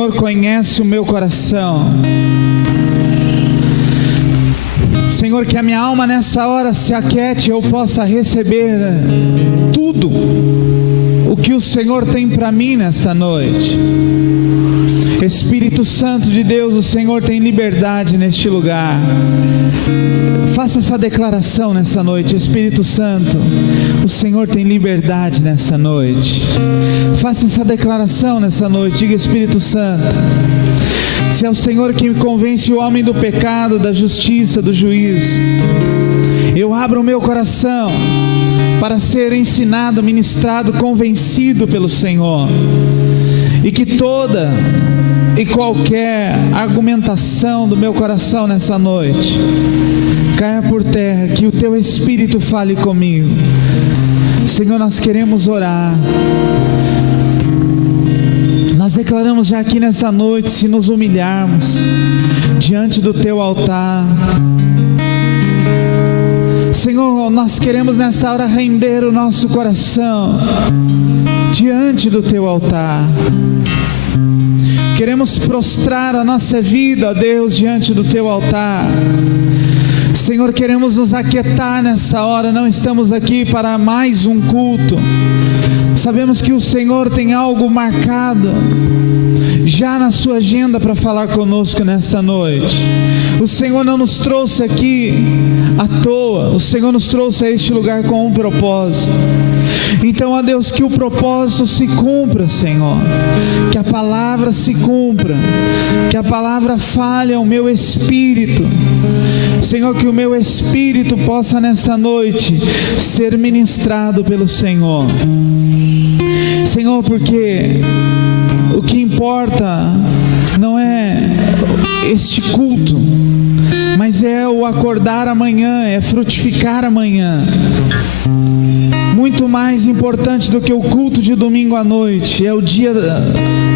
Senhor conhece o meu coração. Senhor, que a minha alma nessa hora se aquiete e eu possa receber tudo o que o Senhor tem para mim nesta noite. Espírito Santo de Deus, o Senhor tem liberdade neste lugar. Faça essa declaração nessa noite. Espírito Santo, o Senhor tem liberdade nessa noite. Faça essa declaração nessa noite. Diga: Espírito Santo, se é o Senhor que me convence o homem do pecado, da justiça, do juízo, eu abro o meu coração para ser ensinado, ministrado, convencido pelo Senhor, e que toda e qualquer argumentação do meu coração nessa noite caia por terra, que o Teu Espírito fale comigo. Senhor, nós queremos orar. Nós declaramos já aqui nessa noite, se nos humilharmos diante do Teu altar, Senhor, nós queremos nessa hora render o nosso coração diante do Teu altar. Queremos prostrar a nossa vida, ó Deus, diante do Teu altar. Senhor, queremos nos aquietar nessa hora. Não estamos aqui para mais um culto. Sabemos que o Senhor tem algo marcado já na sua agenda para falar conosco nessa noite. O Senhor não nos trouxe aqui à toa. O Senhor nos trouxe a este lugar com um propósito. Então, ó Deus, que o propósito se cumpra, Senhor. Que a palavra se cumpra. Que a palavra fale ao meu espírito. Senhor, que o meu espírito possa nesta noite ser ministrado pelo Senhor. Senhor, porque o que importa não é este culto, mas é o acordar amanhã, é frutificar amanhã. Muito mais importante do que o culto de domingo à noite é o dia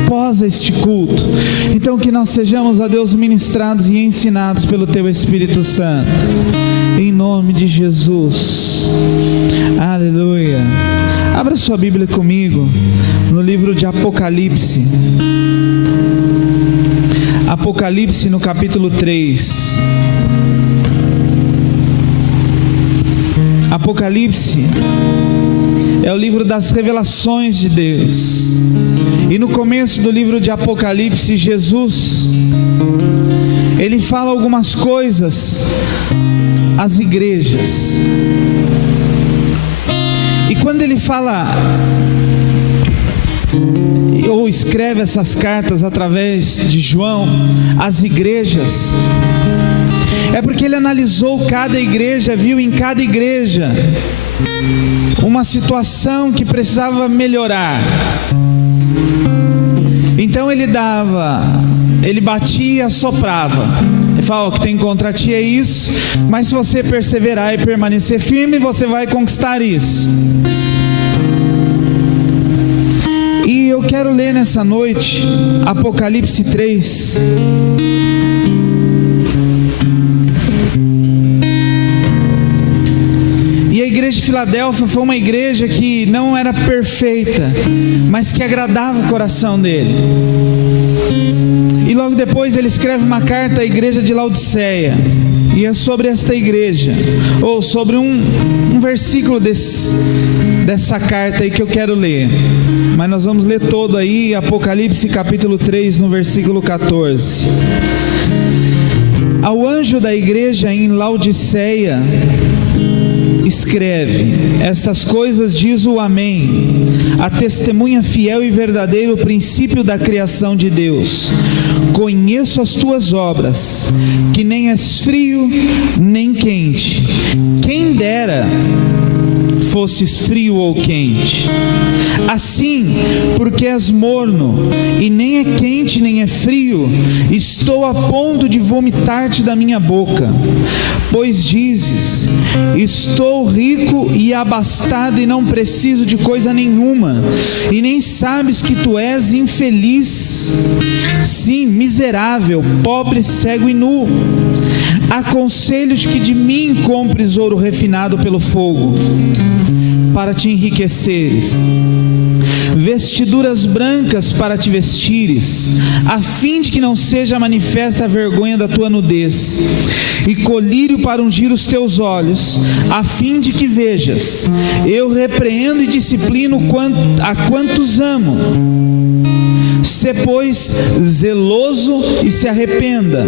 após este culto. Então que nós sejamos, ó Deus, ministrados e ensinados pelo Teu Espírito Santo, em nome de Jesus. Aleluia. Abra sua Bíblia comigo no livro de Apocalipse. Apocalipse no capítulo 3. Apocalipse é o livro das revelações de Deus. E no começo do livro de Apocalipse, Jesus, ele fala algumas coisas às igrejas. E quando ele fala ou escreve essas cartas através de João às igrejas, é porque ele analisou cada igreja, viu em cada igreja uma situação que precisava melhorar. Então ele batia e assoprava. Ele fala: o que tem contra ti é isso, mas se você perseverar e permanecer firme, você vai conquistar isso. E eu quero ler nessa noite Apocalipse 3. A igreja de Filadélfia foi uma igreja que não era perfeita, mas que agradava o coração dele. E logo depois ele escreve uma carta à igreja de Laodiceia. E é sobre esta igreja, ou sobre um versículo dessa carta aí que eu quero ler. Mas nós vamos ler todo aí, Apocalipse capítulo 3, no versículo 14. Ao anjo da igreja em Laodiceia escreve: estas coisas diz o Amém, a testemunha fiel e verdadeira, o princípio da criação de Deus. Conheço as tuas obras, que nem és frio nem quente. Quem dera fosses frio ou quente. Assim, porque és morno, e nem é quente nem é frio, estou a ponto de vomitar-te da minha boca. Pois dizes: estou rico e abastado e não preciso de coisa nenhuma, e nem sabes que tu és infeliz, sim, miserável, pobre, cego e nu. Aconselho-te que de mim compres ouro refinado pelo fogo, para te enriqueceres, vestiduras brancas para te vestires, a fim de que não seja manifesta a vergonha da tua nudez, e colírio para ungir os teus olhos, a fim de que vejas. Eu repreendo e disciplino a quantos amo. Sê, pois, zeloso e se arrependa.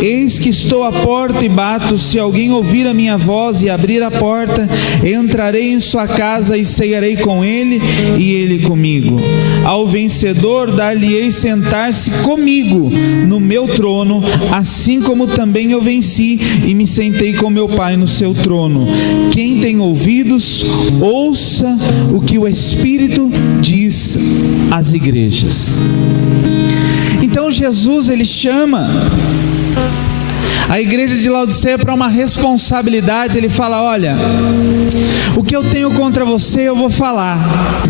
Eis que estou à porta e bato. Se alguém ouvir a minha voz e abrir a porta, entrarei em sua casa e cearei com ele e ele comigo. Ao vencedor dar-lhe-ei sentar-se comigo no meu trono, assim como também eu venci e me sentei com meu Pai no seu trono. Quem tem ouvidos, ouça o que o Espírito diz às igrejas. Então Jesus, ele chama a igreja de Laodiceia para uma responsabilidade. Ele fala: olha, o que eu tenho contra você eu vou falar.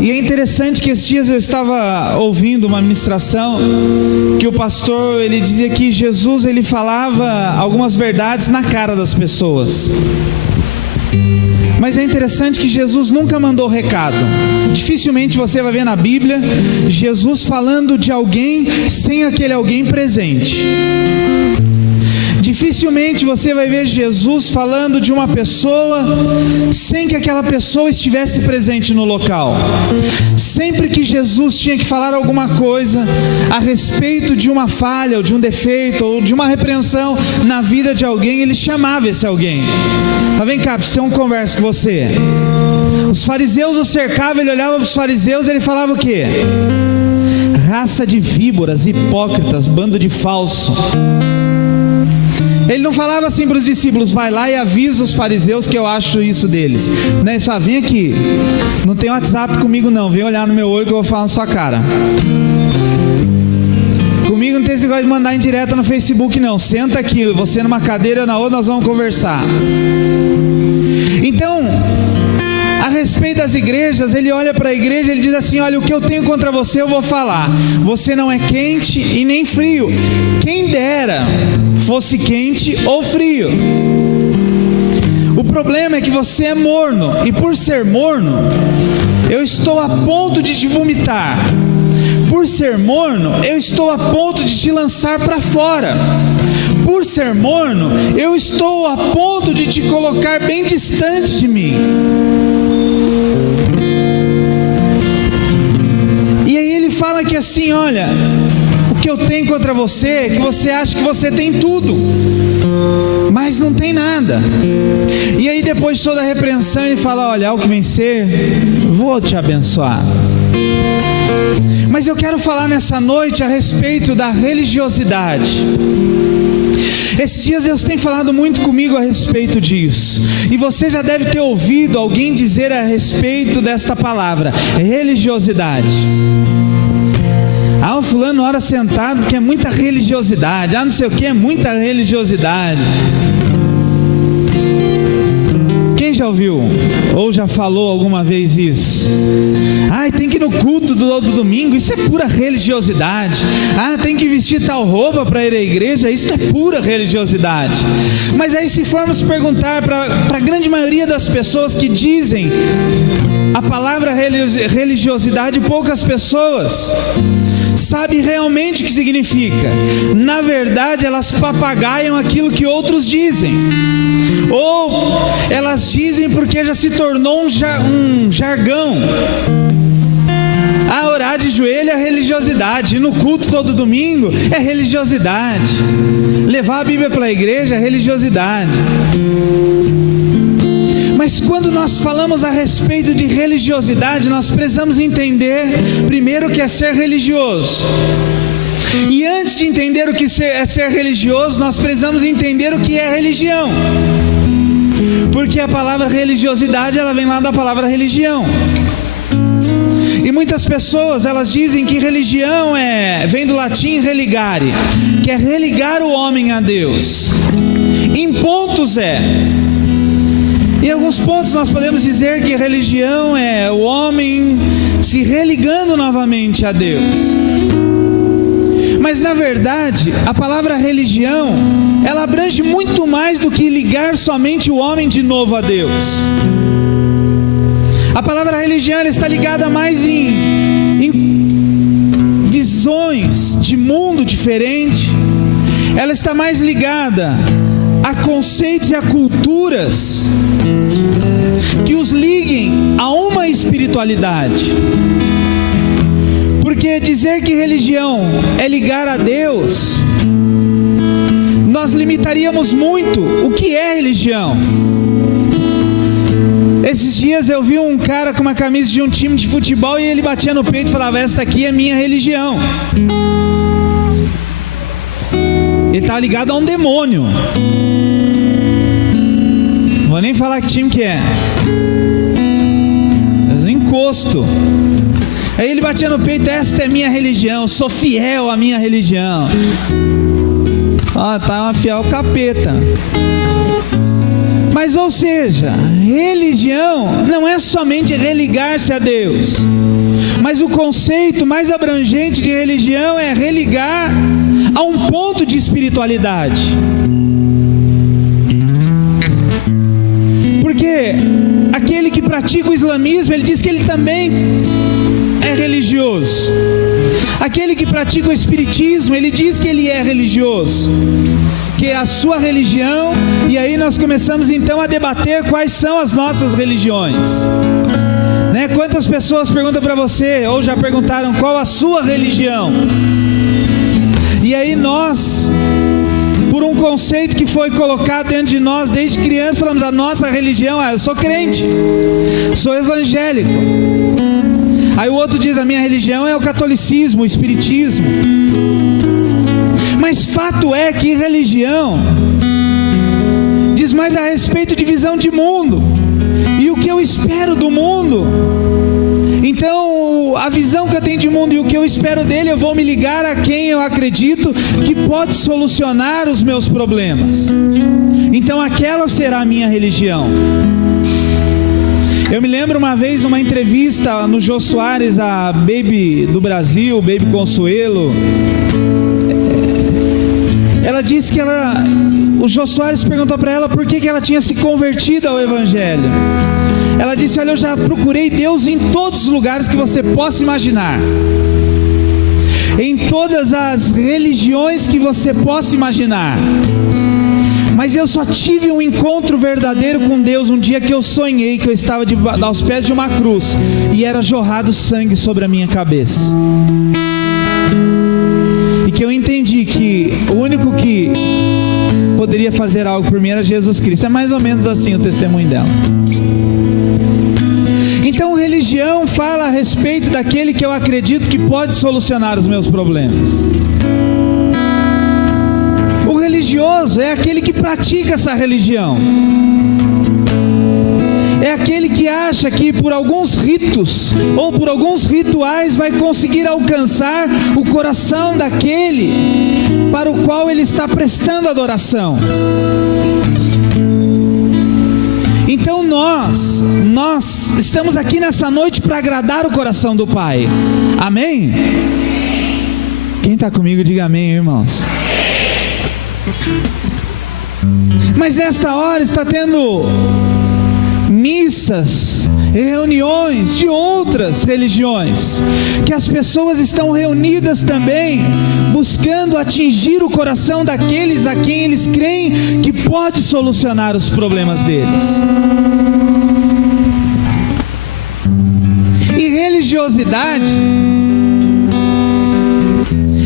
E é interessante que esses dias eu estava ouvindo uma ministração que o pastor, ele dizia que Jesus, ele falava algumas verdades na cara das pessoas. Mas é interessante que Jesus nunca mandou recado. Dificilmente você vai ver na Bíblia Jesus falando de alguém sem aquele alguém presente. Dificilmente você vai ver Jesus falando de uma pessoa sem que aquela pessoa estivesse presente no local. Sempre que Jesus tinha que falar alguma coisa a respeito de uma falha, ou de um defeito, ou de uma repreensão na vida de alguém, ele chamava esse alguém. Vem cá, preciso ter uma conversa com você. Os fariseus o cercavam, ele olhava para os fariseus e ele falava o quê? Raça de víboras, hipócritas, bando de falso. Ele não falava assim para os discípulos: vai lá e avisa os fariseus que eu acho isso deles. Não é só, vem aqui, não tem WhatsApp comigo não, vem olhar no meu olho que eu vou falar na sua cara. Comigo não tem esse negócio de mandar indireta no Facebook não, senta aqui, você numa cadeira, eu na outra, nós vamos conversar. Então, a respeito das igrejas, ele olha para a igreja e ele diz assim: olha, o que eu tenho contra você eu vou falar. Você não é quente e nem frio. Quem dera fosse quente ou frio. O problema é que você é morno, e por ser morno, eu estou a ponto de te vomitar. Por ser morno, eu estou a ponto de te lançar para fora. Por ser morno, eu estou a ponto de te colocar bem distante de mim. E aí ele fala que assim: olha, o que eu tenho contra você é que você acha que você tem tudo, mas não tem nada. E aí depois de toda a repreensão, ele fala: olha, ao que vencer, vou te abençoar. Mas eu quero falar nessa noite a respeito da religiosidade. Esses dias Deus tem falado muito comigo a respeito disso, e você já deve ter ouvido alguém dizer a respeito desta palavra, religiosidade. Ah, o fulano ora sentado porque é muita religiosidade. Ah, não sei o que, é muita religiosidade. Quem já ouviu ou já falou alguma vez isso? Ah, tem que ir no culto do domingo, isso é pura religiosidade. Ah, tem que vestir tal roupa para ir à igreja, isso é pura religiosidade. Mas aí, se formos perguntar para a grande maioria das pessoas que dizem a palavra religiosidade, poucas pessoas sabem realmente o que significa. Na verdade, elas papagaiam aquilo que outros dizem, ou elas dizem porque já se tornou um jargão. Ah, orar de joelho é religiosidade, ir no culto todo domingo é religiosidade, levar a Bíblia para a igreja é religiosidade. Mas quando nós falamos a respeito de religiosidade, nós precisamos entender primeiro o que é ser religioso. E antes de entender o que é ser religioso, nós precisamos entender o que é religião. Porque a palavra religiosidade, ela vem lá da palavra religião. E muitas pessoas, elas dizem que religião vem do latim religare, que é religar o homem a Deus. Em pontos em alguns pontos nós podemos dizer que religião é o homem se religando novamente a Deus. Mas na verdade, a palavra religião, ela abrange muito mais do que ligar somente o homem de novo a Deus. A palavra religião ela está ligada mais em visões de mundo diferente. Ela está mais ligada a conceitos e a culturas que os liguem a uma espiritualidade. Porque dizer que religião é ligar a Deus, nós limitaríamos muito o que é religião. Esses dias eu vi um cara com uma camisa de um time de futebol e ele batia no peito e falava: essa aqui é minha religião. Ele estava ligado a um demônio. Não vou nem falar que time que é. É um encosto. Aí ele batia no peito: esta é minha religião, sou fiel à minha religião. Tá uma fiel capeta. Mas, ou seja, religião não é somente religar-se a Deus, mas o conceito mais abrangente de religião é religar a um ponto de espiritualidade. Porque aquele que pratica o islamismo, ele diz que ele também é religioso. Aquele que pratica o espiritismo, ele diz que ele é religioso, que é a sua religião. E aí nós começamos então a debater quais são as nossas religiões, né? Quantas pessoas perguntam para você, ou já perguntaram, qual a sua religião? E aí nós, por um conceito que foi colocado dentro de nós desde criança, falamos: a nossa religião eu sou crente, sou evangélico. Aí o outro diz: a minha religião é o catolicismo, o espiritismo. Mas fato é que religião diz mais a respeito de visão de mundo e o que eu espero do mundo. Então, a visão que eu tenho de mundo e o que eu espero dele, eu vou me ligar a quem eu acredito que pode solucionar os meus problemas. Então, aquela será a minha religião. Eu me lembro uma vez, uma entrevista no Jô Soares, a Baby do Brasil, Baby Consuelo. Ela disse que o Jô Soares perguntou para ela por que ela tinha se convertido ao Evangelho. Ela disse: olha, eu já procurei Deus em todos os lugares que você possa imaginar, em todas as religiões que você possa imaginar, mas eu só tive um encontro verdadeiro com Deus um dia que eu sonhei que eu estava aos pés de uma cruz e era jorrado sangue sobre a minha cabeça, e que eu entendi que o único que poderia fazer algo por mim era Jesus Cristo. É mais ou menos assim o testemunho dela. Então, religião fala a respeito daquele que eu acredito que pode solucionar os meus problemas. O religioso é aquele que pratica essa religião. É aquele que acha que por alguns ritos ou por alguns rituais vai conseguir alcançar o coração daquele para o qual ele está prestando adoração. Então nós estamos aqui nessa noite para agradar o coração do Pai. Amém? Quem está comigo, diga amém, irmãos. Mas nesta hora está tendo missas, reuniões de outras religiões, que as pessoas estão reunidas também, buscando atingir o coração daqueles a quem eles creem que pode solucionar os problemas deles. E religiosidade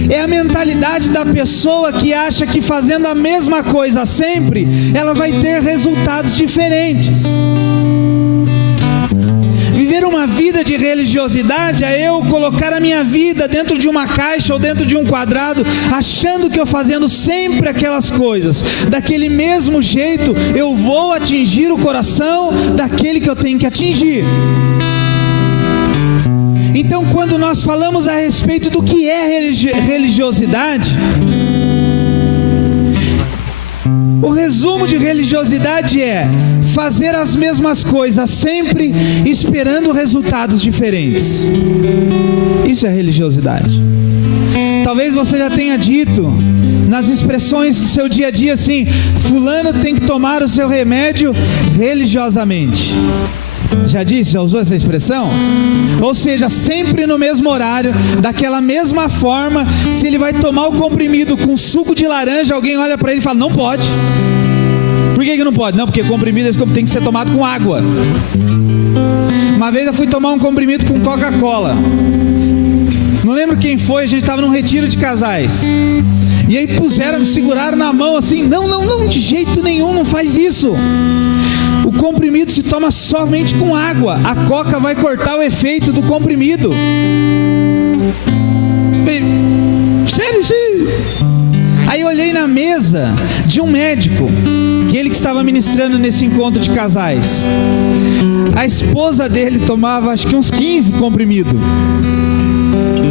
é a mentalidade da pessoa que acha que fazendo a mesma coisa sempre, ela vai ter resultados diferentes. Viver uma vida de religiosidade é eu colocar a minha vida dentro de uma caixa ou dentro de um quadrado, achando que eu fazendo sempre aquelas coisas, daquele mesmo jeito, eu vou atingir o coração daquele que eu tenho que atingir. Então, quando nós falamos a respeito do que é religiosidade, o resumo de religiosidade é fazer as mesmas coisas sempre, esperando resultados diferentes. Isso é religiosidade. Talvez você já tenha dito nas expressões do seu dia a dia assim: fulano tem que tomar o seu remédio religiosamente. Já disse? Já usou essa expressão? Ou seja, sempre no mesmo horário, daquela mesma forma. Se ele vai tomar o comprimido com suco de laranja, alguém olha para ele e fala: não pode. Por que não pode? Não, porque comprimido tem que ser tomado com água. Uma vez eu fui tomar um comprimido com Coca-Cola. Não lembro quem foi, a gente estava num retiro de casais. E aí seguraram na mão assim: não, de jeito nenhum, não faz isso. O comprimido se toma somente com água. A coca vai cortar o efeito do comprimido. Sério, sim. Aí eu olhei na mesa de um médico, que ele que estava ministrando nesse encontro de casais. A esposa dele tomava acho que uns 15 comprimidos.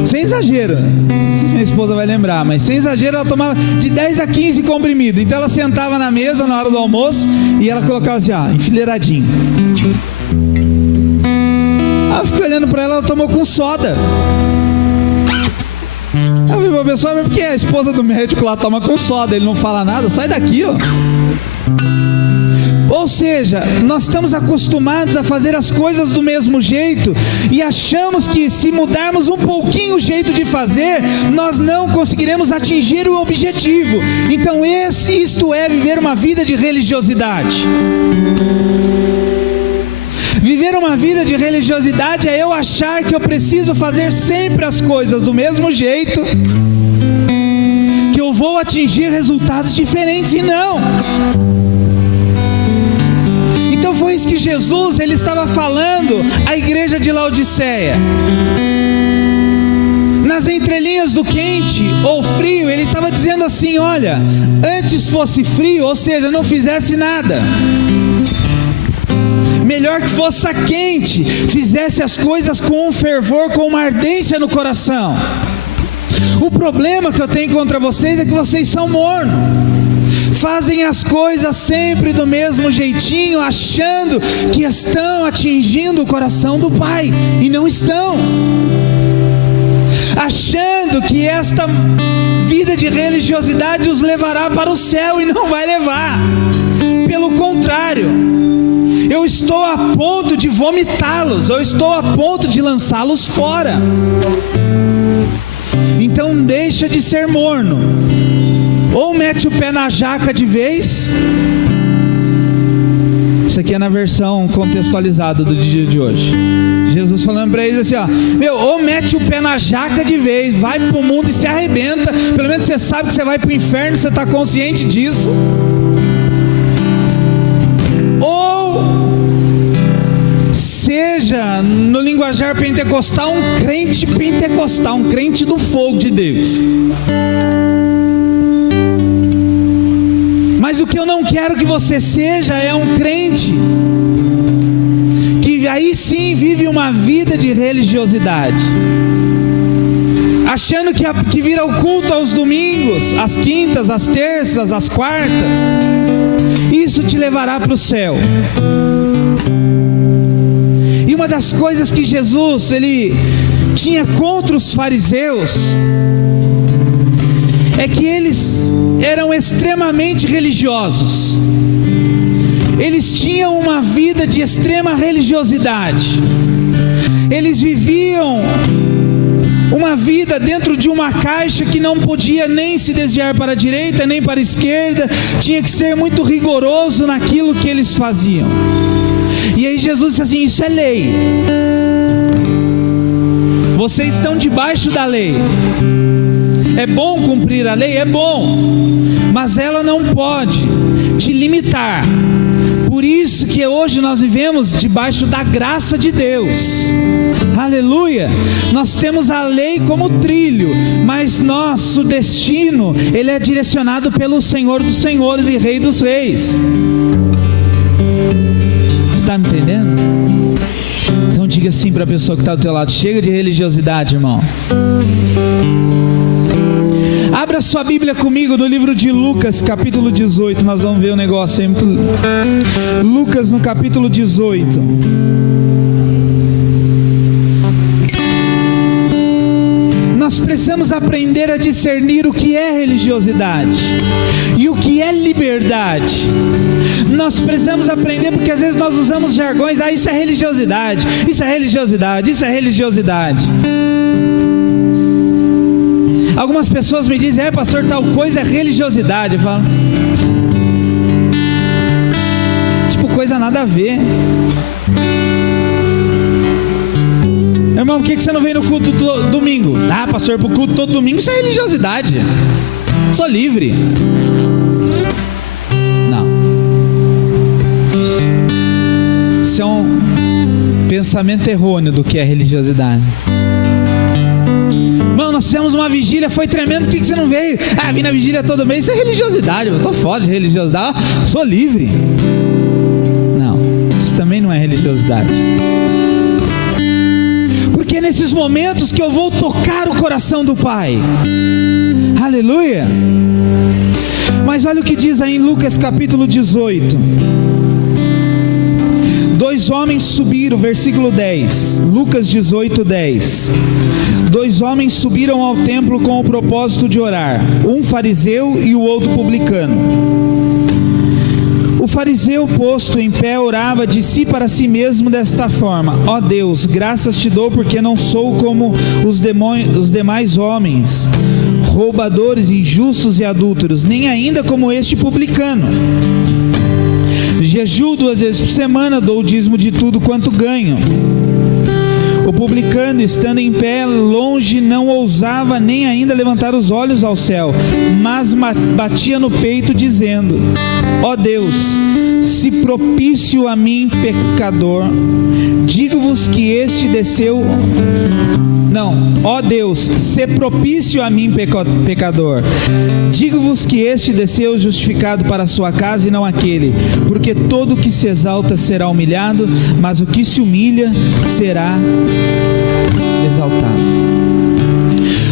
Sem exagero. Não sei se minha esposa vai lembrar, mas sem exagero ela tomava de 10 a 15 comprimidos. Então ela sentava na mesa na hora do almoço e ela colocava assim, enfileiradinho. Aí eu fiquei olhando para ela tomou com soda. Aí eu vi pra pessoa: mas por que a esposa do médico lá toma com soda? Ele não fala nada, sai daqui, ó. Ou seja, nós estamos acostumados a fazer as coisas do mesmo jeito e achamos que se mudarmos um pouquinho o jeito de fazer, nós não conseguiremos atingir o objetivo. Então isto é viver uma vida de religiosidade. Viver uma vida de religiosidade é eu achar que eu preciso fazer sempre as coisas do mesmo jeito, que eu vou atingir resultados diferentes, e não. Então foi isso que Jesus ele estava falando à igreja de Laodiceia. Nas entrelinhas do quente ou frio, ele estava dizendo assim: olha, antes fosse frio, ou seja, não fizesse nada. Melhor que fosse quente, fizesse as coisas com um fervor, com uma ardência no coração. O problema que eu tenho contra vocês é que vocês são mornos. Fazem as coisas sempre do mesmo jeitinho, achando que estão atingindo o coração do Pai, e não estão. Achando que esta vida de religiosidade os levará para o céu, e não vai levar. Pelo contrário, eu estou a ponto de vomitá-los, eu estou a ponto de lançá-los fora. Então deixa de ser morno. Ou mete o pé na jaca de vez. Isso aqui é na versão contextualizada do dia de hoje. Jesus falando para eles assim, ou mete o pé na jaca de vez, vai pro mundo e se arrebenta. Pelo menos você sabe que você vai pro inferno, você está consciente disso. Ou seja, no linguajar pentecostal, um crente pentecostal, um crente do fogo de Deus. Mas o que eu não quero que você seja é um crente que aí sim vive uma vida de religiosidade, achando que vir ao culto aos domingos, às quintas, às terças, às quartas, isso te levará para o céu. E uma das coisas que Jesus ele tinha contra os fariseus é que eles eram extremamente religiosos. Eles tinham uma vida de extrema religiosidade. Eles viviam uma vida dentro de uma caixa que não podia nem se desviar para a direita nem para a esquerda. Tinha que ser muito rigoroso naquilo que eles faziam. E aí Jesus disse assim: isso é lei. Vocês estão debaixo da lei. É bom cumprir a lei? É bom, mas ela não pode te limitar. Por isso que hoje nós vivemos debaixo da graça de Deus. Aleluia! Nós temos a lei como trilho, mas nosso destino, ele é direcionado pelo Senhor dos Senhores e Rei dos Reis. Está me entendendo? Então diga assim para a pessoa que está do teu lado: chega de religiosidade, irmão. Abra sua Bíblia comigo no livro de Lucas, capítulo 18. Nós vamos ver um negócio aí muito... Lucas no capítulo 18. Nós precisamos aprender a discernir o que é religiosidade e o que é liberdade. Nós precisamos aprender, porque às vezes nós usamos jargões. Isso é religiosidade, isso é religiosidade, isso é religiosidade. Algumas pessoas me dizem: pastor, tal coisa é religiosidade. Eu falo, tipo, coisa nada a ver. Irmão, por que você não vem no culto domingo? Pastor, pro culto todo domingo, isso é religiosidade. Sou livre. Não. Isso é um pensamento errôneo do que é religiosidade. Irmão, nós fizemos uma vigília, foi tremendo, por que você não veio? Vim na vigília todo mês, isso é religiosidade. Eu tô fora de religiosidade, sou livre. Não, isso também não é religiosidade. Porque é nesses momentos que eu vou tocar o coração do Pai. Aleluia. Mas olha o que diz aí em Lucas capítulo 18. 2 homens subiram, versículo 10. Lucas 18, 10. 2 homens subiram ao templo com o propósito de orar, um fariseu e o outro publicano. O fariseu, posto em pé, orava de si para si mesmo desta forma: ó Deus, graças te dou, porque não sou como os demais homens, roubadores, injustos e adúlteros, nem ainda como este publicano. Jejuo 2 vezes por semana, dou o dízimo de tudo quanto ganho. O publicano, estando em pé, longe, não ousava nem ainda levantar os olhos ao céu, mas batia no peito, dizendo: ó Deus, se propício a mim, pecador, digo-vos que este desceu... ó Deus, se propício a mim, pecador, digo-vos que este desceu justificado para a sua casa e não aquele, porque todo o que se exalta será humilhado, mas o que se humilha será exaltado.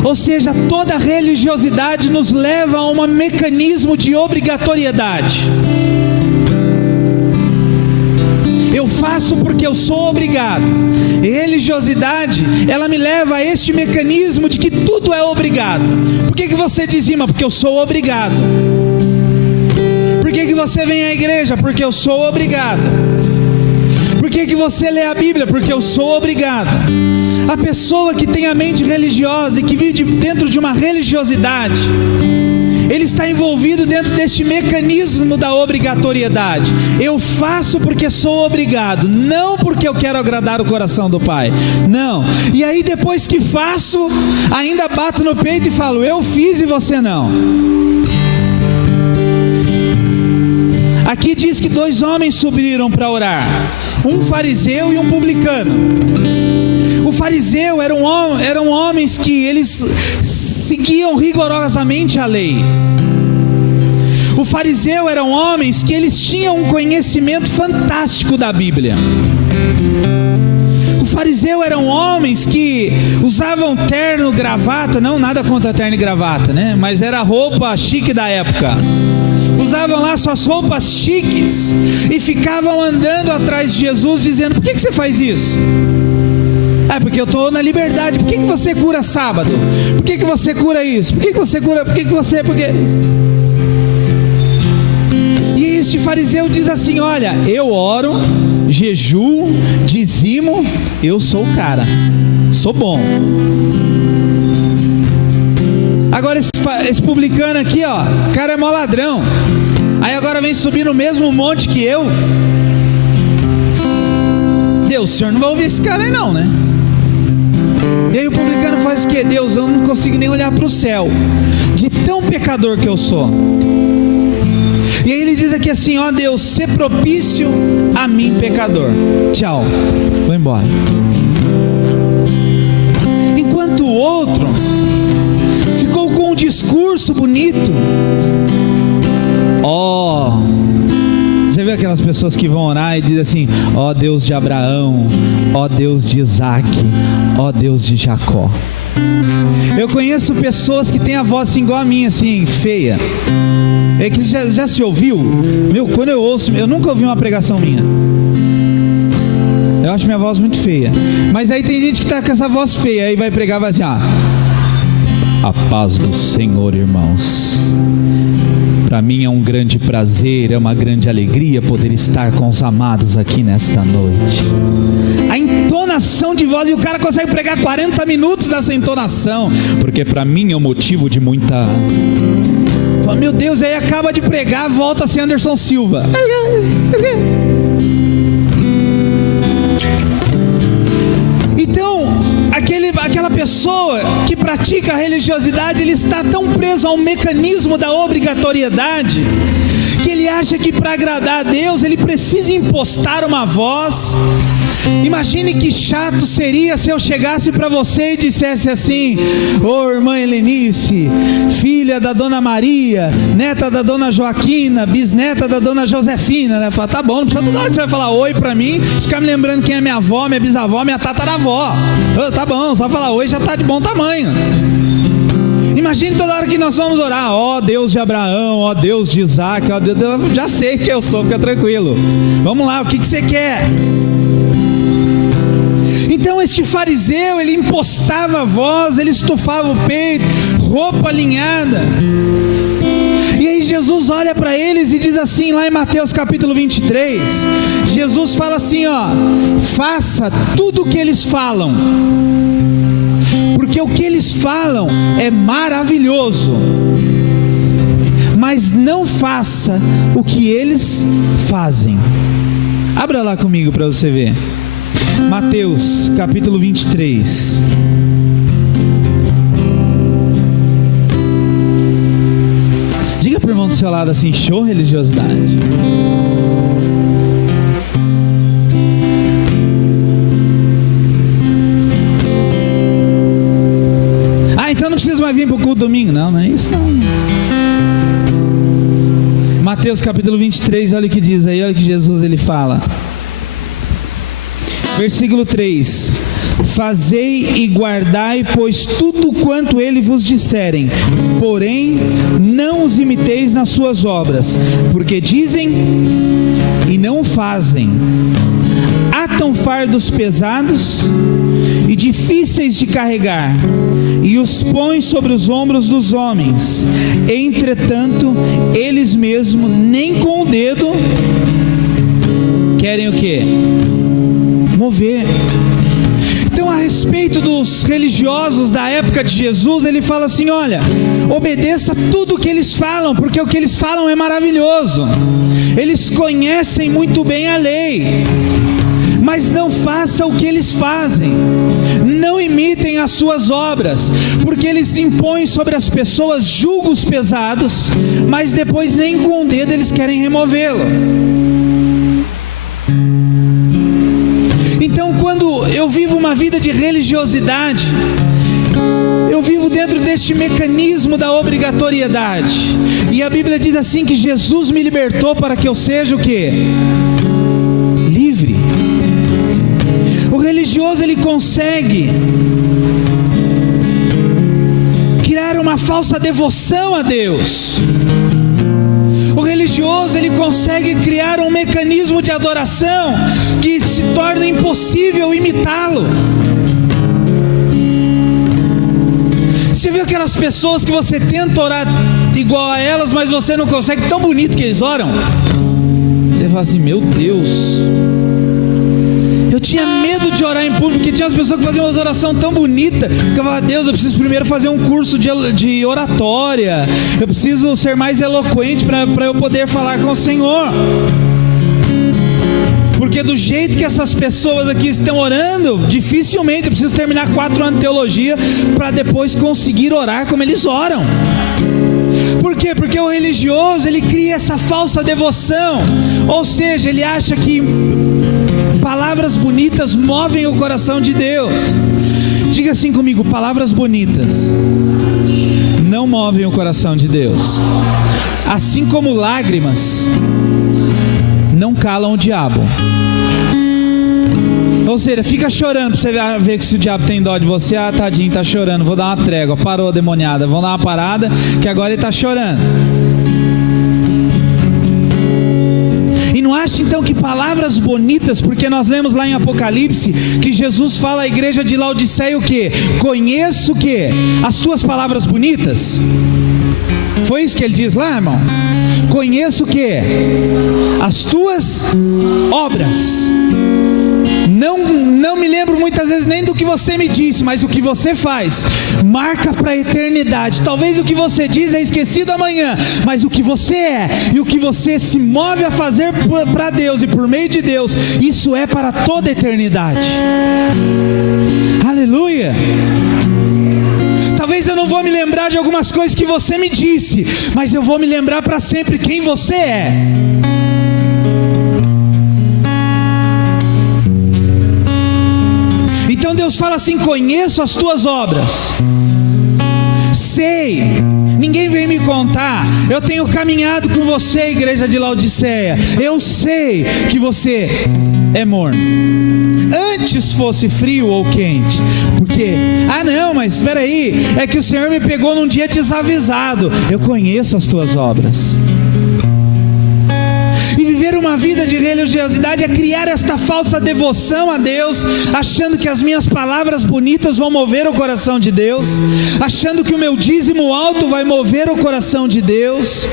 Ou seja, toda religiosidade nos leva a um mecanismo de obrigatoriedade. Eu faço porque eu sou obrigado. Religiosidade, ela me leva a este mecanismo de que tudo é obrigado. Por que você dizima? Porque eu sou obrigado. Por que você vem à igreja? Porque eu sou obrigado. Por que você lê a Bíblia? Porque eu sou obrigado. A pessoa que tem a mente religiosa e que vive dentro de uma religiosidade, ele está envolvido dentro deste mecanismo da obrigatoriedade. Eu faço porque sou obrigado, não porque eu quero agradar o coração do Pai. Não. E aí depois que faço, ainda bato no peito e falo: eu fiz e você não. Aqui diz que 2 homens subiram para orar, um fariseu e um publicano. O fariseu eram homens que eles seguiam rigorosamente a lei. O fariseu eram homens que eles tinham um conhecimento fantástico da Bíblia. O fariseu eram homens que usavam terno, gravata, não nada contra terno e gravata, né? Mas era a roupa chique da época. Usavam lá suas roupas chiques e ficavam andando atrás de Jesus dizendo: por que você faz isso? Porque eu estou na liberdade. Por que você cura sábado? Por que você cura isso? Por que você cura? Por que você... E este fariseu diz assim: olha, eu oro, jejuo, dizimo, eu sou o cara, sou bom. Agora esse publicano aqui, o cara é mó ladrão. Aí agora vem subir no mesmo monte que eu. Deus, o senhor não vai ouvir esse cara aí não, né? E aí o publicano faz o quê? Deus, eu não consigo nem olhar para o céu, de tão pecador que eu sou. E aí ele diz aqui assim: ó Deus, se propício a mim, pecador. Tchau, vou embora. Enquanto o outro ficou com um discurso bonito. Você vê aquelas pessoas que vão orar e dizem assim: ó Deus de Abraão, ó Deus de Isaac, ó Deus de Jacó. Eu conheço pessoas que têm a voz assim igual a minha, assim, feia. É que já se ouviu? Quando eu ouço, eu nunca ouvi uma pregação minha. Eu acho minha voz muito feia. Mas aí tem gente que está com essa voz feia, aí vai pregar e vai assim: a paz do Senhor, irmãos. Para mim é um grande prazer, é uma grande alegria poder estar com os amados aqui nesta noite. A entonação de voz, e o cara consegue pregar 40 minutos nessa entonação, porque para mim é um motivo de muita... Meu Deus, aí acaba de pregar, volta a ser Anderson Silva. Então, aquela pessoa que pratica a religiosidade, ele está tão preso ao mecanismo da obrigatoriedade, que ele acha que para agradar a Deus, ele precisa impostar uma voz. Imagine que chato seria se eu chegasse para você e dissesse assim: ô irmã Helenice, filha da dona Maria, neta da dona Joaquina, bisneta da dona Josefina, né? Fala, tá bom, não precisa toda hora que você vai falar oi para mim, ficar me lembrando quem é minha avó, minha bisavó, minha tataravó. Tá bom, só falar oi já tá de bom tamanho. Imagine toda hora que nós vamos orar: ó Deus de Abraão, ó Deus de Isaac, ó Deus, eu já sei que eu sou, fica tranquilo. Vamos lá, o que você quer? Então este fariseu, ele impostava a voz, ele estufava o peito, roupa alinhada. E aí Jesus olha para eles e diz assim, lá em Mateus capítulo 23, Jesus fala assim, ó: faça tudo o que eles falam, porque o que eles falam é maravilhoso, mas não faça o que eles fazem. Abra lá comigo para você ver. Mateus capítulo 23. Diga para o irmão do seu lado assim: show religiosidade. Então não precisa mais vir para o culto domingo. Não é isso não. Mateus capítulo 23, olha o que diz aí, olha o que Jesus ele fala. Versículo 3: fazei e guardai, pois tudo quanto ele vos disserem, porém não os imiteis nas suas obras, porque dizem e não fazem. Atam fardos pesados e difíceis de carregar, e os põem sobre os ombros dos homens, entretanto eles mesmos nem com o dedo querem o quê? Mover. Então, a respeito dos religiosos da época de Jesus, ele fala assim: olha, obedeça tudo o que eles falam, porque o que eles falam é maravilhoso, eles conhecem muito bem a lei, mas não faça o que eles fazem, não imitem as suas obras, porque eles impõem sobre as pessoas julgos pesados, mas depois nem com o dedo eles querem removê-lo. Então, quando eu vivo uma vida de religiosidade, eu vivo dentro deste mecanismo da obrigatoriedade, e a Bíblia diz assim que Jesus me libertou para que eu seja o quê? Livre. O religioso, ele consegue criar uma falsa devoção a Deus. O religioso, ele consegue criar um mecanismo de adoração que se torna impossível imitá-lo. Você viu aquelas pessoas que você tenta orar igual a elas, mas você não consegue, tão bonito que eles oram? Você fala assim: meu Deus, eu tinha medo de orar em público, porque tinha as pessoas que faziam uma oração tão bonita, que eu falava: Deus, eu preciso primeiro fazer um curso de oratória, eu preciso ser mais eloquente para eu poder falar com o Senhor. Porque do jeito que essas pessoas aqui estão orando, dificilmente eu preciso terminar 4 anos de teologia para depois conseguir orar como eles oram. Por quê? Porque o religioso, ele cria essa falsa devoção, ou seja, ele acha que palavras bonitas movem o coração de Deus. Diga assim comigo: palavras bonitas não movem o coração de Deus, assim como lágrimas não calam o diabo. Ou seja, fica chorando para você ver que se o diabo tem dó de você. Ah, tadinho, tá chorando, vou dar uma trégua. Parou, demoniada, vamos dar uma parada, que agora ele tá chorando. E não acha então que palavras bonitas, porque nós lemos lá em Apocalipse que Jesus fala à igreja de Laodiceia o quê? Conheço o quê? As tuas palavras bonitas. Foi isso que ele diz lá, irmão? Conheço o quê? As tuas obras. Não me lembro muitas vezes nem do que você me disse, mas o que você faz marca para a eternidade. Talvez o que você diz é esquecido amanhã, mas o que você é e o que você se move a fazer para Deus e por meio de Deus, isso é para toda a eternidade. Aleluia. Talvez eu não vou me lembrar de algumas coisas que você me disse, mas eu vou me lembrar para sempre quem você é. Então Deus fala assim: conheço as tuas obras, sei, ninguém vem me contar, eu tenho caminhado com você, igreja de Laodiceia, eu sei que você é morno, antes fosse frio ou quente, porque, não, mas espera aí, é que o Senhor me pegou num dia desavisado. Eu conheço as tuas obras. Uma vida de religiosidade é criar esta falsa devoção a Deus, achando que as minhas palavras bonitas vão mover o coração de Deus, achando que o meu dízimo alto vai mover o coração de Deus,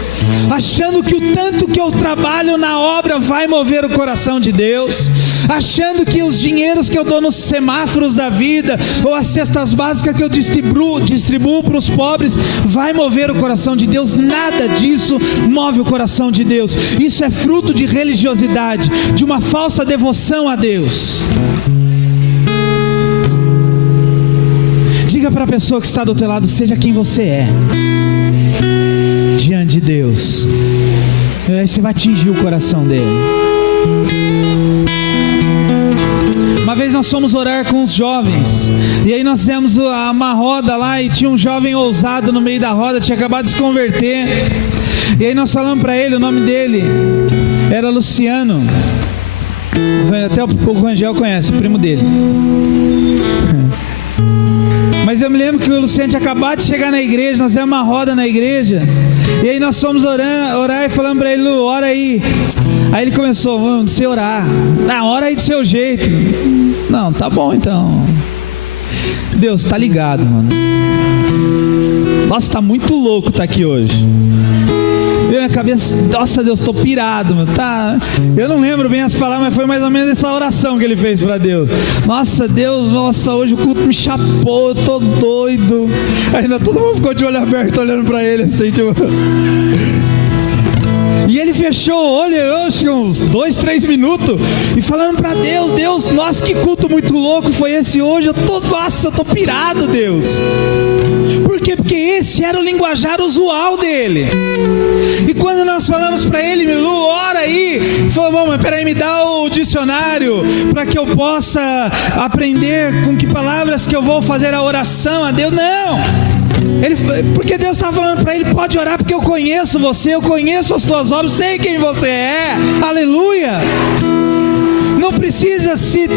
achando que o tanto que eu trabalho na obra vai mover o coração de Deus, achando que os dinheiros que eu dou nos semáforos da vida, ou as cestas básicas que eu distribuo para os pobres, vai mover o coração de Deus. Nada disso move o coração de Deus. Isso é fruto de religiosidade, de uma falsa devoção a Deus. Diga para a pessoa que está do teu lado: seja quem você é diante de Deus. Aí você vai atingir o coração dele. Uma vez nós fomos orar com os jovens, e aí nós fizemos uma roda lá, e tinha um jovem ousado no meio da roda, tinha acabado de se converter. E aí nós falamos para ele, o nome dele era Luciano, até o Rangel conhece, o primo dele. Mas eu me lembro que o Luciano tinha acabado de chegar na igreja, nós fizemos uma roda na igreja, e aí nós fomos orar e falamos para ele: Lu, ora aí. Aí ele começou: não sei orar. Ora aí do seu jeito. Não, tá bom então. Deus, tá ligado, mano. Nossa, tá muito louco tá aqui hoje. Minha cabeça, nossa Deus, tô pirado, mano. Tá. Eu não lembro bem as palavras, mas foi mais ou menos essa oração que ele fez para Deus. Nossa Deus, nossa, hoje o culto me chapou, eu tô doido. Ainda todo mundo ficou de olho aberto olhando para ele assim, tipo. E ele fechou o olho, acho que uns 2-3 minutos, e falando para Deus: Deus, nossa, que culto muito louco foi esse hoje. Eu tô pirado, Deus. Por quê? Porque esse era o linguajar usual dele. E quando nós falamos para ele: Lu, ora aí, ele falou: bom, mas peraí, me dá o dicionário para que eu possa aprender com que palavras que eu vou fazer a oração a Deus. Não! Porque Deus estava falando para ele: pode orar, porque eu conheço você, eu conheço as tuas obras, sei quem você é. Aleluia. Não precisa se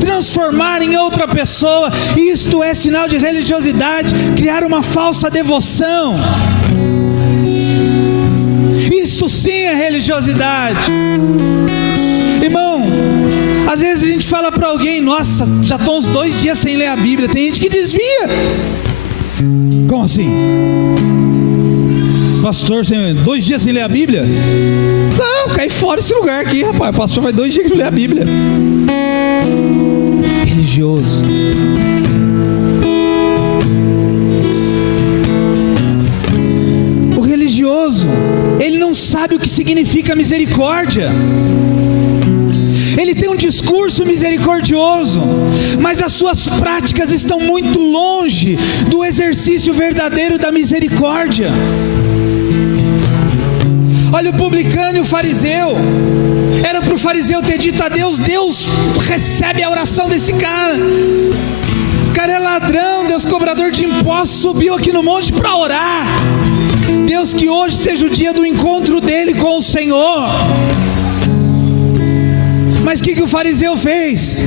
transformar em outra pessoa. Isto é sinal de religiosidade, criar uma falsa devoção. Isto sim é religiosidade. Irmão, às vezes a gente fala para alguém: nossa, já estou uns 2 dias sem ler a Bíblia. Tem gente que desvia. Como assim? Pastor, 2 dias sem ler a Bíblia? Não, cai fora esse lugar aqui, rapaz. O pastor vai 2 dias que não lê a Bíblia. Religioso. O religioso, ele não sabe o que significa misericórdia. Ele tem um discurso misericordioso, mas as suas práticas estão muito longe do exercício verdadeiro da misericórdia. Olha o publicano e o fariseu. Era para o fariseu ter dito a Deus: Deus, recebe a oração desse cara. O cara é ladrão, Deus, cobrador de impostos, subiu aqui no monte para orar. Deus, que hoje seja o dia do encontro dele com o Senhor. Mas o que o fariseu fez?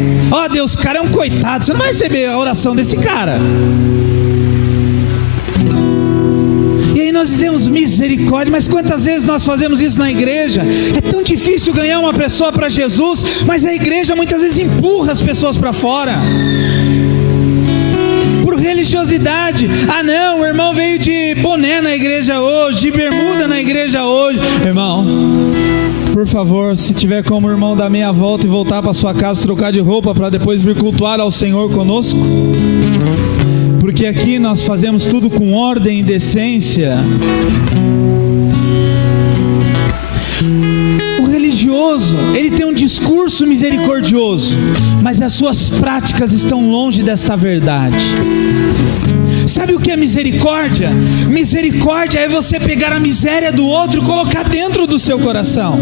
Deus, o cara é um coitado, você não vai receber a oração desse cara. E aí nós dizemos misericórdia, mas quantas vezes nós fazemos isso na igreja? É tão difícil ganhar uma pessoa para Jesus, mas a igreja muitas vezes empurra as pessoas para fora. religiosidade. Ah não, o irmão veio de boné na igreja hoje, de bermuda na igreja hoje. Irmão, por favor, se tiver como, irmão, dar meia volta e voltar para sua casa, trocar de roupa para depois vir cultuar ao Senhor conosco. Porque aqui nós fazemos tudo com ordem e decência. O religioso, ele tem um discurso misericordioso, mas as suas práticas estão longe desta verdade. Sabe o que é misericórdia? Misericórdia é você pegar a miséria do outro e colocar dentro do seu coração.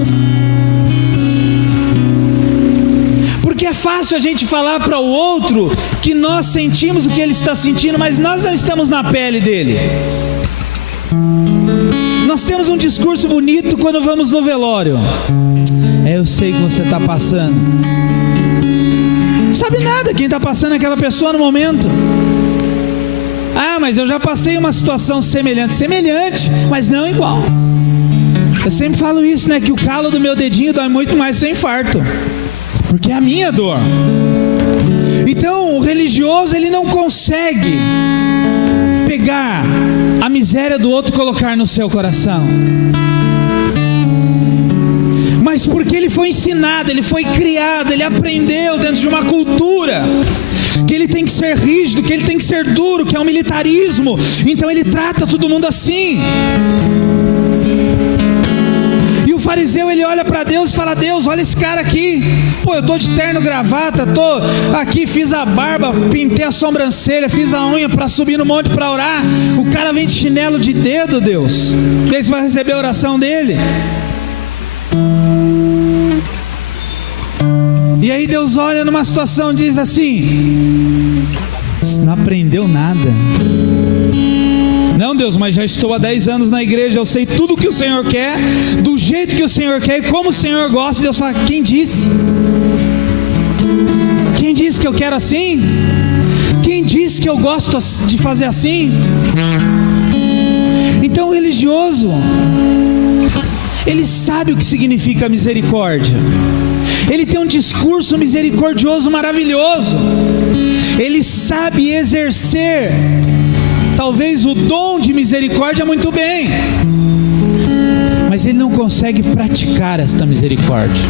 Porque é fácil a gente falar para o outro que nós sentimos o que ele está sentindo, mas nós não estamos na pele dele. Nós temos um discurso bonito quando vamos no velório. Eu sei que você está passando. Não sabe nada quem está passando é aquela pessoa no momento. Ah, mas eu já passei uma situação semelhante, mas não igual. Eu sempre falo isso, né? Que o calo do meu dedinho dói muito mais sem infarto, porque é a minha dor. Então o religioso, ele não consegue pegar a miséria do outro e colocar no seu coração. Mas porque ele foi ensinado, ele foi criado, ele aprendeu dentro de uma cultura que ele tem que ser rígido, que ele tem que ser duro, que é um militarismo. Então ele trata todo mundo assim. E o fariseu, ele olha para Deus e fala: Deus, olha esse cara aqui. Pô, eu tô de terno, gravata, tô aqui, fiz a barba, pintei a sobrancelha, fiz a unha para subir no monte para orar. O cara vem de chinelo de dedo, Deus. E aí você vai receber a oração dele? E aí Deus olha numa situação e diz assim: você não aprendeu nada. Não, Deus, mas já estou há 10 anos na igreja, eu sei tudo o que o Senhor quer, do jeito que o Senhor quer e como o Senhor gosta. E Deus fala: quem disse? Quem disse que eu quero assim? Quem disse que eu gosto de fazer assim? Então o religioso, ele sabe o que significa misericórdia. Ele tem um discurso misericordioso maravilhoso. Ele sabe exercer talvez o dom de misericórdia muito bem, mas ele não consegue praticar esta misericórdia.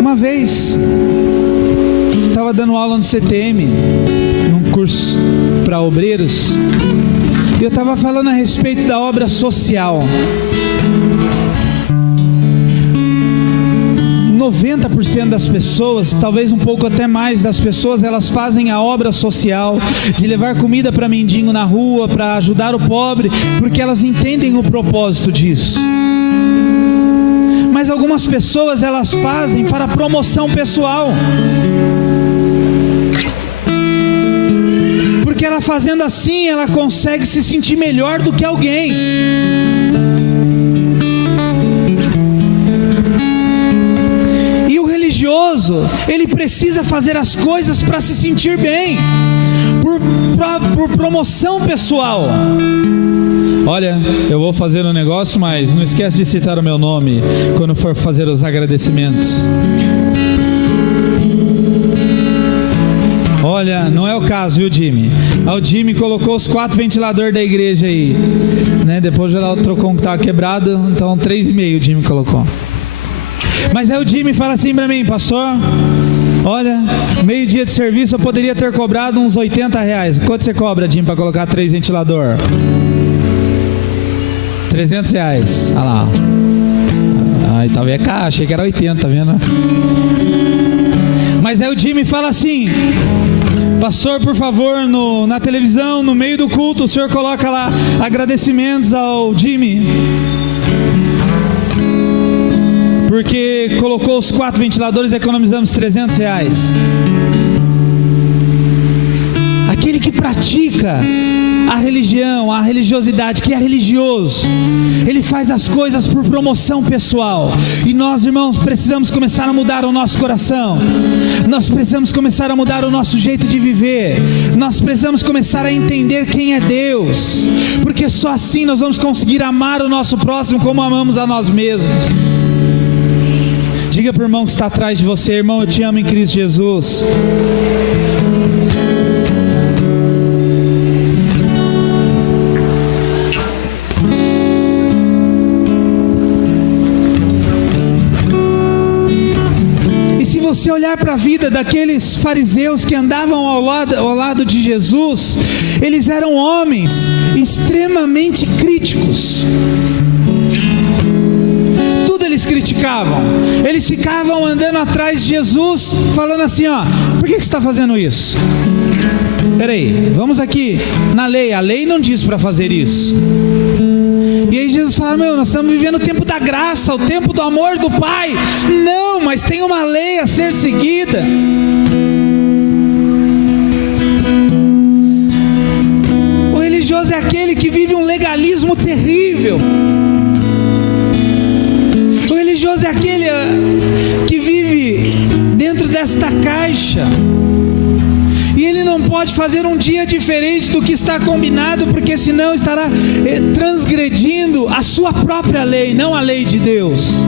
Uma vez estava dando aula no CTM, num curso para obreiros, e eu estava falando a respeito da obra social. 90% das pessoas, talvez um pouco até mais das pessoas, elas fazem a obra social de levar comida para mendigo na rua, para ajudar o pobre, porque elas entendem o propósito disso. Mas algumas pessoas, elas fazem para promoção pessoal, porque ela fazendo assim, ela consegue se sentir melhor do que alguém. E o religioso, ele precisa fazer as coisas para se sentir bem, por promoção pessoal. Olha, eu vou fazer um negócio, mas não esquece de citar o meu nome quando for fazer os agradecimentos. Olha, não é o caso, viu, Jimmy? O Jimmy colocou os 4 ventiladores da igreja aí, né? Depois já trocou um que estava quebrado, então 3,5 o Jimmy colocou. Mas aí o Jimmy fala assim para mim: pastor, olha, meio dia de serviço eu poderia ter cobrado uns R$80. Quanto você cobra, Jimmy, para colocar 3 ventiladores? R$300. Olha lá. Aí tava é caro, achei que era 80, tá vendo? Mas aí o Jimmy fala assim: pastor, por favor, na televisão, no meio do culto, o senhor coloca lá agradecimentos ao Jimmy, porque colocou os 4 ventiladores e economizamos R$300. Aquele que pratica a religião, a religiosidade, que é religioso, ele faz as coisas por promoção pessoal. E nós, irmãos, precisamos começar a mudar o nosso coração. Nós precisamos começar a mudar o nosso jeito de viver. Nós precisamos começar a entender quem é Deus, porque só assim nós vamos conseguir amar o nosso próximo como amamos a nós mesmos. Diga para o irmão que está atrás de você: irmão, eu te amo em Cristo Jesus. Se olhar para a vida daqueles fariseus que andavam ao lado de Jesus, eles eram homens extremamente críticos. Tudo eles criticavam. Eles ficavam andando atrás de Jesus, falando assim: ó, por que você está fazendo isso? Peraí, vamos aqui na lei. A lei não diz para fazer isso. E aí Jesus fala: meu, nós estamos vivendo o tempo da graça, o tempo do amor do Pai. Não, mas tem uma lei a ser seguida. O religioso é aquele que vive um legalismo terrível. O religioso é aquele que vive dentro desta caixa. E ele não pode fazer um dia diferente do que está combinado, porque senão estará transgredindo a sua própria lei, não a lei de Deus.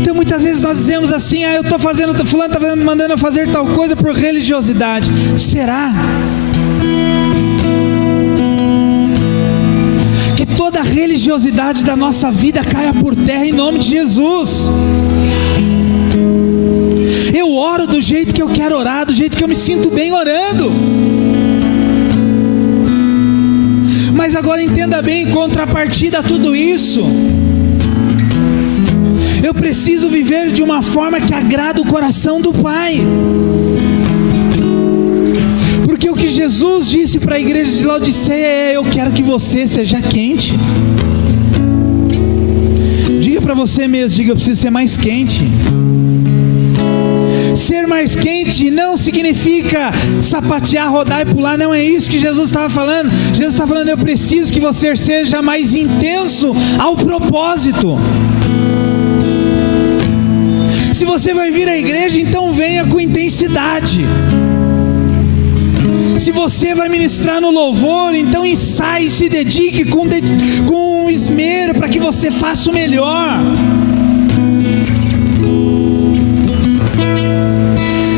Então muitas vezes nós dizemos assim: eu estou fazendo, fulano está mandando eu fazer tal coisa por religiosidade. Será? Que toda a religiosidade da nossa vida caia por terra em nome de Jesus. Eu oro do jeito que eu quero orar, do jeito que eu me sinto bem orando. Mas agora entenda bem, em contrapartida a tudo isso, eu preciso viver de uma forma que agrada o coração do Pai. Porque o que Jesus disse para a igreja de Laodiceia é: eu quero que você seja quente. Diga para você mesmo, diga: eu preciso ser mais quente. Ser mais quente não significa sapatear, rodar e pular. Não é isso que Jesus estava falando. Jesus estava falando: eu preciso que você seja mais intenso ao propósito. Se você vai vir à igreja, então venha com intensidade. Se você vai ministrar no louvor, então ensaie e se dedique com esmero para que você faça o melhor.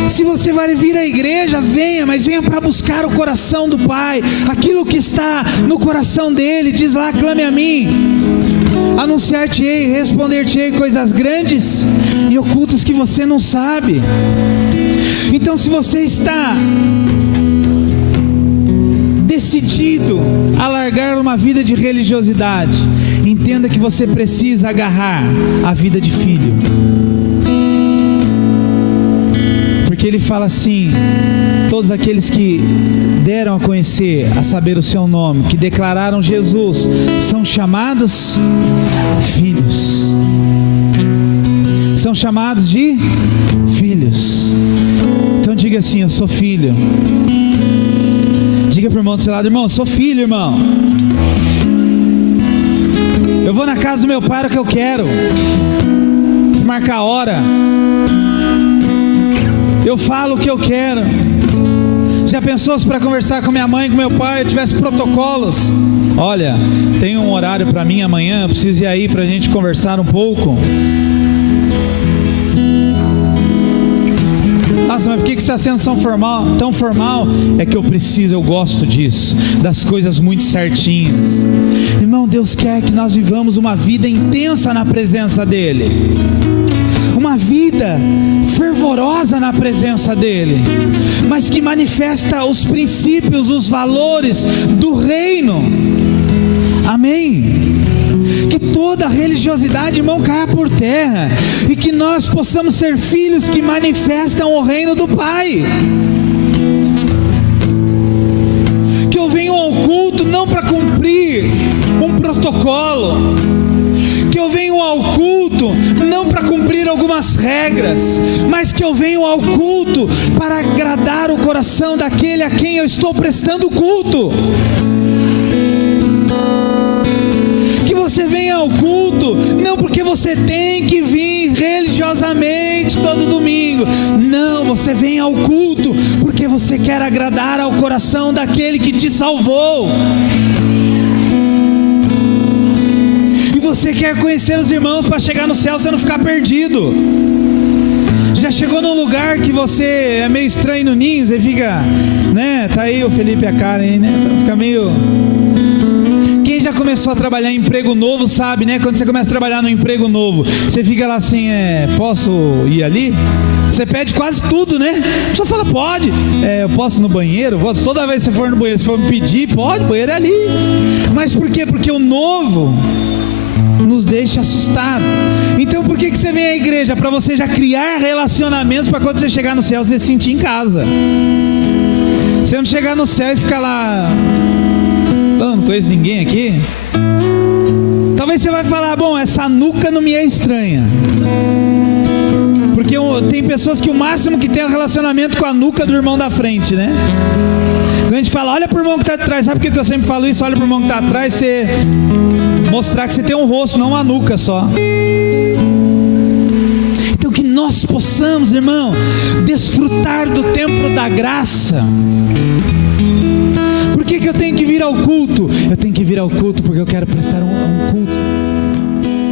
Se você vai vir à igreja, venha, mas venha para buscar o coração do Pai. Aquilo que está no coração dele, diz lá: clame a mim, anunciar-te-ei, responder-te-ei coisas grandes e ocultas que você não sabe. Então, se você está decidido a largar uma vida de religiosidade, entenda que você precisa agarrar a vida de filho. Porque ele fala assim: todos aqueles que deram a conhecer, a saber o seu nome, que declararam Jesus, são chamados filhos. São chamados de filhos. Então diga assim: eu sou filho. Diga para o irmão do seu lado: irmão, eu sou filho, irmão. Eu vou na casa do meu pai o que eu quero, marcar a hora. Eu falo o que eu quero. Já pensou se para conversar com minha mãe, com meu pai, eu tivesse protocolos? Olha, tem um horário para mim amanhã, eu preciso ir aí para a gente conversar um pouco. Nossa, mas por que está sendo tão formal? É que eu preciso, eu gosto disso, das coisas muito certinhas. Irmão, Deus quer que nós vivamos uma vida intensa na presença dEle. Uma vida fervorosa na presença dEle, mas que manifesta os princípios, os valores do reino. Amém? Que toda religiosidade, irmão, caia por terra, e que nós possamos ser filhos que manifestam o reino do Pai. Que eu venho ao culto não para cumprir um protocolo, que eu venho ao culto não para cumprir algumas regras, mas que eu venho ao culto para agradar o coração daquele a quem eu estou prestando culto. Que você venha ao culto não porque você tem que vir religiosamente todo domingo. Não, você vem ao culto porque você quer agradar ao coração daquele que te salvou. você quer conhecer os irmãos para chegar no céu, você não ficar perdido. Já chegou num lugar que você é meio estranho no ninho, você fica, né? Tá aí o Felipe e a Karen, né? Fica meio... Quem já começou a trabalhar em emprego novo sabe, né? Quando você começa a trabalhar no emprego novo, você fica lá assim, posso ir ali? Você pede quase tudo, né? A pessoa fala, pode. Eu posso ir no banheiro? Toda vez que você for no banheiro, se for me pedir, pode, o banheiro é ali. Mas por quê? Porque o novo nos deixa assustados. Então por que você vem à igreja? Para você já criar relacionamentos, para quando você chegar no céu, você se sentir em casa. Você não chegar no céu e ficar lá, não conheço ninguém aqui. Talvez você vai falar, bom, essa nuca não me é estranha. Porque tem pessoas que o máximo que tem é um relacionamento com a nuca do irmão da frente, né? Quando a gente fala, olha pro irmão que está atrás, sabe por que eu sempre falo isso? Olha pro irmão que está atrás, você mostrar que você tem um rosto, não uma nuca só. Então que nós possamos, irmão, desfrutar do templo da graça. Por que eu tenho que vir ao culto? Eu tenho que vir ao culto porque eu quero prestar um culto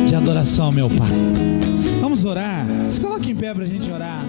de adoração ao meu Pai. Vamos orar. Se coloque em pé para a gente orar.